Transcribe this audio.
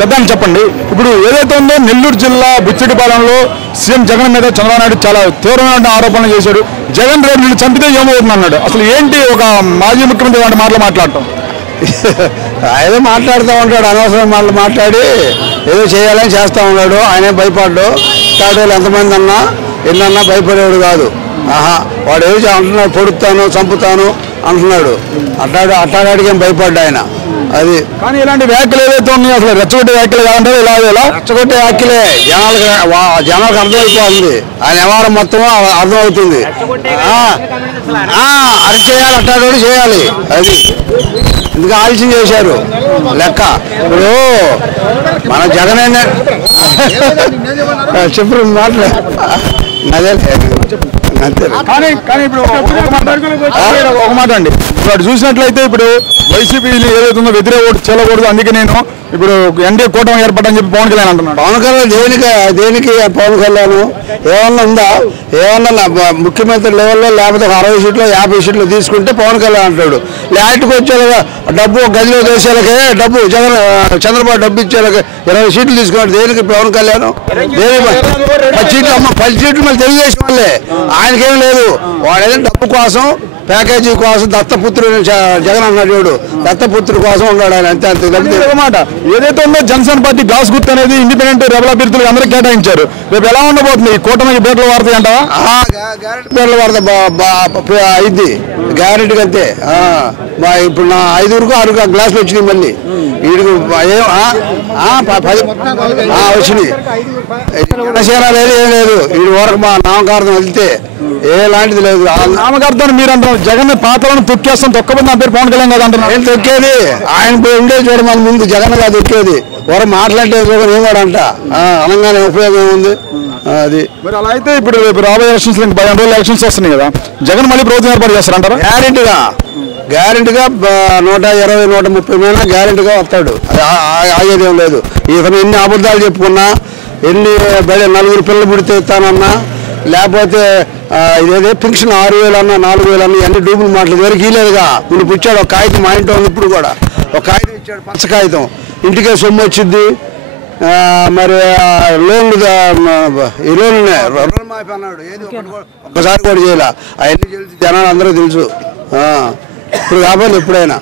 పెద్దాన్ని చెప్పండి, ఇప్పుడు ఏదైతే ఉందో నెల్లూరు జిల్లా బుచ్చిరెడ్డిపాలెంలో సీఎం జగన్ మీద చంద్రబాబు నాయుడు చాలా తీవ్రమైన ఆరోపణలు చేశాడు. జగన్ రేపు వీళ్ళు చంపితే ఏమవుతుంది అన్నాడు. అసలు ఏంటి ఒక మాజీ ముఖ్యమంత్రి లాంటి మాటలు మాట్లాడటం? ఏదో మాట్లాడుతూ ఉంటాడు, అనవసరం మాటలు మాట్లాడి ఏదో చేయాలని చేస్తూ ఉన్నాడు. ఆయనే భయపడ్డు. తాడోళ్ళు ఎంతమంది అన్నా ఎన్నన్నా భయపడేవాడు కాదు. వాడు ఏదో అంటున్నాడు, పొడుస్తాను చంపుతాను అంటున్నాడు. అట్టాడికి ఏం భయపడ్డా ఆయన. అది కానీ ఇలాంటి వ్యాఖ్యలు ఏదైతే ఉన్నాయో అసలు రెచ్చగొట్టే వ్యాఖ్యలు కాదంటే ఇలా రెచ్చగొట్టే వ్యాఖ్యలే జనాలకు అర్థమైపోతుంది. ఆయన వ్యవహారం మొత్తం అర్థమవుతుంది. అది చేయాలి, అట్టాడు చేయాలి. అది ఇంకా ఆలస్యం చేశారు లెక్క. ఇప్పుడు మన జగన్ చెప్పు మాటలే అదే. కానీ ఇప్పుడు ఒక మాట అండి, ఇప్పుడు చూసినట్లయితే ఇప్పుడు వైసీపీ ఏదైతే ఉందో వ్యతిరేక ఓటు చెల్లకూడదు, అందుకే నేను ఇప్పుడు ఎన్డీఏ కూటమి ఏర్పడని చెప్పి పవన్ కళ్యాణ్ అంటున్నాడు. పవన్ కళ్యాణ్ దేనికి పవన్ కళ్యాణ్ ఏమన్నా ఉందా? ఏమన్నా ముఖ్యమంత్రి లెవెల్లో లేకపోతే 60 సీట్లు 50 సీట్లు తీసుకుంటే పవన్ కళ్యాణ్ అంటాడు. లేటుకు వచ్చేలాగా డబ్బు గదిలో దేశాలకే డబ్బు చంద్రబాబు డబ్బు ఇచ్చేలాగా 20 సీట్లు తీసుకున్నాడు. దేనికి పవన్ కళ్యాణ్? దేనికి 10 సీట్లు 10 సీట్లు మళ్ళీ తెలుగుదేశం వల్లే. ఆయనకేం లేదు. వాడేదో డబ్బు కోసం ప్యాకేజీ కోసం దత్తపుత్రుడు జగన్ అన్నాడు. దత్తపుత్రుడు కోసం ఉన్నాడు ఆయన. అంతే మాట. ఏదైతే ఉందో జనసేన పార్టీ గ్లాస్ గుర్తు అనేది ఇండిపెండెంట్ రెబల్ అభ్యర్థులకు అందరికీ కేటాయించారు. రేపు ఎలా ఉండబోతుంది? ఈ కూటమికి బేట్లు వాడతాయి అంటావా? గ్యారెంటీ బేట్లు వాడతా అయింది గ్యారెంటీకి అంతే. ఇప్పుడు నా 5 గ్లాసులు వచ్చినాయి. మళ్ళీ వీడికి వచ్చినాయి. జనసేన లేదు, ఏం లేదు. వీడి వరకు మా నామకార్థం వెళ్తే ఏలాంటిది లేదు. నామకార్థం మీరు అంటారు. జగన్ పాత్రలను తొక్కేస్తాం, తొక్కబోతుంది నా పేరు పవన్ కళ్యాణ్ కదా అంటున్నారు. ఏం తొక్కేది? ఆయన ఉండేది చూడ మన ముందు జగన్ కాదు తొక్కేది. వర మాట్లాడే చూడ ఏం కూడా అంట అనగానే ఉపయోగం ఏముంది? అది మరి అలా అయితే ఇప్పుడు రాబోయే ఎలక్షన్స్ 10 రోజులు ఎలక్షన్స్ వస్తున్నాయి కదా, జగన్ మళ్ళీ ప్రభుత్వం ఏర్పాటు చేస్తారంటారా? గ్యారెంటీగా 120 130 మీద గ్యారెంటీగా వస్తాడు. ఆగేదేం లేదు. ఇతను ఎన్ని అబద్ధాలు చెప్పుకున్నా, ఎన్ని 4 పిల్లలు పుడితే ఇస్తానన్నా, లేకపోతే ఇదేదో పెన్షన్ 6000 అన్నా 4000 అన్నా అన్ని డూబుల్ మాటలు వరకు ఇలేదుగా. ఇప్పుడు పుచ్చాడు ఒక కాగితం, మా ఇంట్లో ఉంది ఇప్పుడు కూడా ఒక కాగితం ఇచ్చాడు, పచ్చ కాగితం. ఇంటికే సొమ్ము వచ్చింది. మరి లోన్లు ఈ లోన్లునే రుణ మాఫీ అన్నాడు. ఏది ఒక్కసారి కూడా చేయాల. అవన్నీ తెలిసి జనాలు అందరూ తెలుసు. ఇప్పుడు కాబట్టి ఎప్పుడైనా